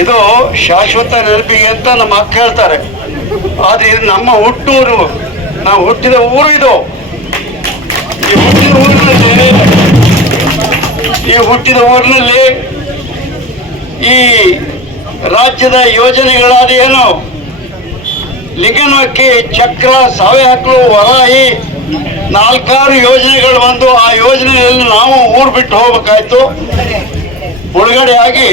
ಇದು ಶಾಶ್ವತ ನೆನಪಿಗೆ ಅಂತ ನಮ್ಮ ಅಕ್ಕ ಹೇಳ್ತಾರೆ. ಆದ್ರೆ ಇದು ನಮ್ಮ ಹುಟ್ಟೂರು, ನಾವು ಹುಟ್ಟಿದ ಊರು ಇದು. ಈ ಹುಟ್ಟಿದ ಊರಿನಲ್ಲಿ ಈ ರಾಜ್ಯದ ಯೋಜನೆಗಳಾದ ಏನು ಲಿಂಗನಮಕ್ಕಿ, ಚಕ್ರ, ಸಾವೆ ಹಾಕಲು, ವರಾಹಿ, 4 ಯೋಜನೆಗಳು ಬಂದು ಆ ಯೋಜನೆಯಲ್ಲಿ ನಾವು ಊರು ಬಿಟ್ಟು ಹೋಗ್ಬೇಕಾಯ್ತು. ಮುಳುಗಡೆ ಆಗಿ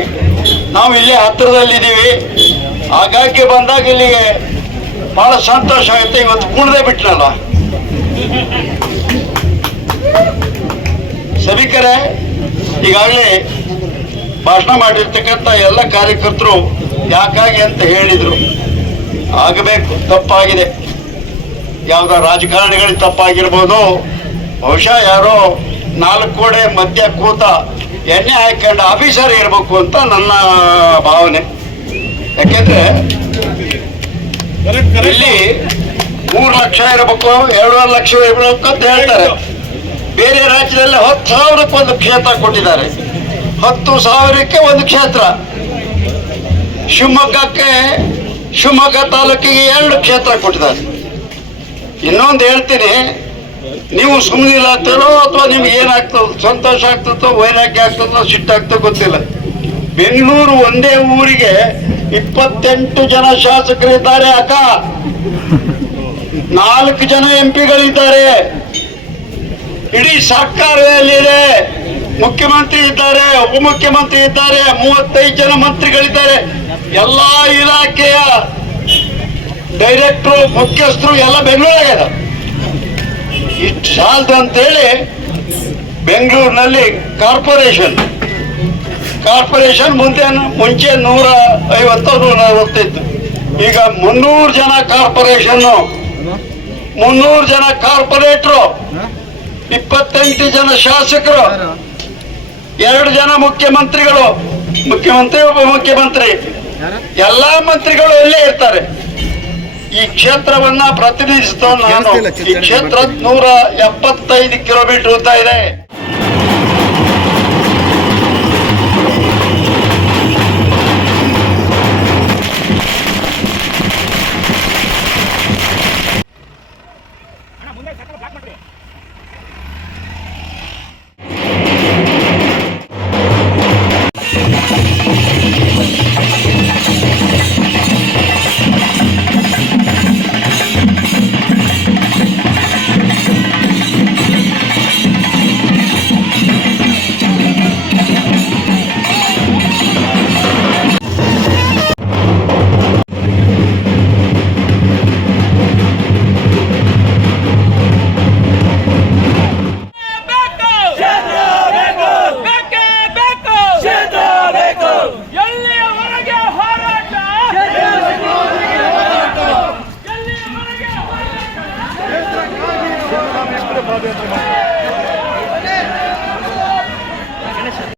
ನಾವು ಇಲ್ಲೇ ಹತ್ತಿರದಲ್ಲಿದ್ದೀವಿ. ಆಗಾಗ್ಗೆ ಬಂದಾಗ ಇಲ್ಲಿಗೆ ಬಹಳ ಸಂತೋಷ ಆಗುತ್ತೆ. ಇವತ್ತು ಕುಣದೇ ಬಿಟ್ನಲ್ಲ. ಸಭಿಕರೇ, ಈಗಾಗಲೇ ಭಾಷಣ ಮಾಡಿರ್ತಕ್ಕಂಥ ಎಲ್ಲ ಕಾರ್ಯಕರ್ತರು ಯಾಕಾಗಿ ಅಂತ ಹೇಳಿದ್ರು. ಆಗಬೇಕು, ತಪ್ಪಾಗಿದೆ. ಯಾವುದೋ ರಾಜಕಾರಣಿಗಳಿಗೆ ತಪ್ಪಾಗಿರ್ಬೋದು, ಬಹುಶಃ ಯಾರೋ 4 ಗೋಡೆ ಮಧ್ಯ ಕೂತ ಎಣ್ಣೆ ಹಾಕೊಂಡು ಆಫೀಸರ್ ಇರಬೇಕು ಅಂತ ನನ್ನ ಭಾವನೆ. ಯಾಕೆಂದ್ರೆ ಇಲ್ಲಿ 3 ಲಕ್ಷ ಇರಬೇಕು, 2.5 ಲಕ್ಷ ಇರಬೇಕು ಅಂತ ಹೇಳ್ತಾರೆ. ಬೇರೆ ರಾಜ್ಯದಲ್ಲಿ 10,000ಕ್ಕೆ ಒಂದು ಕ್ಷೇತ್ರ ಕೊಟ್ಟಿದ್ದಾರೆ, 10,000ಕ್ಕೆ ಒಂದು ಕ್ಷೇತ್ರ. ಶಿವಮೊಗ್ಗ ತಾಲೂಕಿಗೆ 2 ಕ್ಷೇತ್ರ ಕೊಟ್ಟಿದ್ದಾರೆ. ಇನ್ನೊಂದು ಹೇಳ್ತೀನಿ, ನೀವು ಸುಮ್ಮನಿಲ್ಲ ಆಗ್ತಾರೋ ಅಥವಾ ನಿಮ್ಗೆ ಏನಾಗ್ತದೋ, ಸಂತೋಷ ಆಗ್ತದೋ, ವೈರಾಗ್ಯ ಆಗ್ತದೋ, ಸಿಟ್ಟಾಗ್ತದೋ ಗೊತ್ತಿಲ್ಲ. ಬೆಂಗಳೂರು ಒಂದೇ ಊರಿಗೆ 28 ಜನ ಶಾಸಕರಿದ್ದಾರೆ ಅಕ್ಕ, 4 ಜನ MP ಗಳಿದ್ದಾರೆ. ಇಡೀ ಸರ್ಕಾರದಲ್ಲಿದೆ. ಮುಖ್ಯಮಂತ್ರಿ ಇದ್ದಾರೆ, ಉಪಮುಖ್ಯಮಂತ್ರಿ ಇದ್ದಾರೆ, 35 ಜನ ಮಂತ್ರಿಗಳಿದ್ದಾರೆ. ಎಲ್ಲಾ ಇಲಾಖೆಯ ಡೈರೆಕ್ಟ್ರು, ಮುಖ್ಯಸ್ಥರು ಎಲ್ಲ ಬೆಂಗಳೂರಾಗ್ಯದ. ಇಷ್ಟು ಸಾಲದು ಅಂತೇಳಿ ಬೆಂಗಳೂರಿನಲ್ಲಿ ಕಾರ್ಪೊರೇಷನ್ ಮುಂಚೆ 150-140 ಇತ್ತು. ಈಗ 300 ಜನ ಕಾರ್ಪೊರೇಷನ್ನು, 300 ಜನ ಕಾರ್ಪೊರೇಟ್ರು, 28 ಜನ ಶಾಸಕರು, 2 ಜನ ಮುಖ್ಯಮಂತ್ರಿಗಳು, ಮುಖ್ಯಮಂತ್ರಿ, ಉಪಮುಖ್ಯಮಂತ್ರಿ, ಎಲ್ಲಾ ಮಂತ್ರಿಗಳು ಇಲ್ಲೇ ಇರ್ತಾರೆ. ಈ ಕ್ಷೇತ್ರವನ್ನ ಪ್ರತಿನಿಧಿಸುತ್ತ ನಾನು. ಈ ಕ್ಷೇತ್ರ 175 ಕಿಲೋಮೀಟರ್ ಉದ್ದ ಇದೆ.